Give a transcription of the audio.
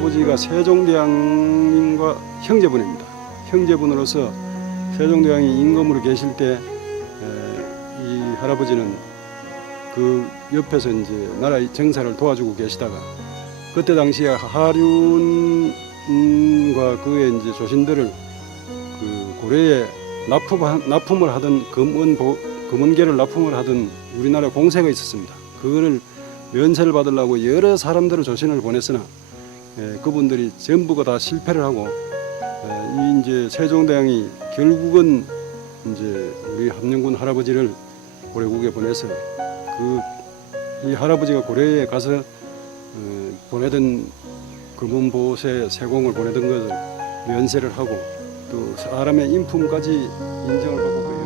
아버지가 세종대왕님과 형제분입니다. 형제분으로서 세종대왕이 임금으로 계실 때 이 할아버지는 그 옆에서 이제 나라 정사를 도와주고 계시다가 그때 당시에 하륜과 그의 이제 조신들을 그 고려에 납품 납품을 하던 금은 보, 금은계를 납품을 하던 우리나라 공세가 있었습니다. 그거를 면세를 받으려고 여러 사람들을 조신을 보냈으나 예, 그분들이 전부가 다 실패를 하고 예, 이 이제 세종대왕이 결국은 이제 우리 함영군 할아버지를 고려국에 보내서 그 이 할아버지가 고려에 가서 어, 보내던 금은보세 세공을 보내던 것을 면세를 하고 또 사람의 인품까지 인정을 받고.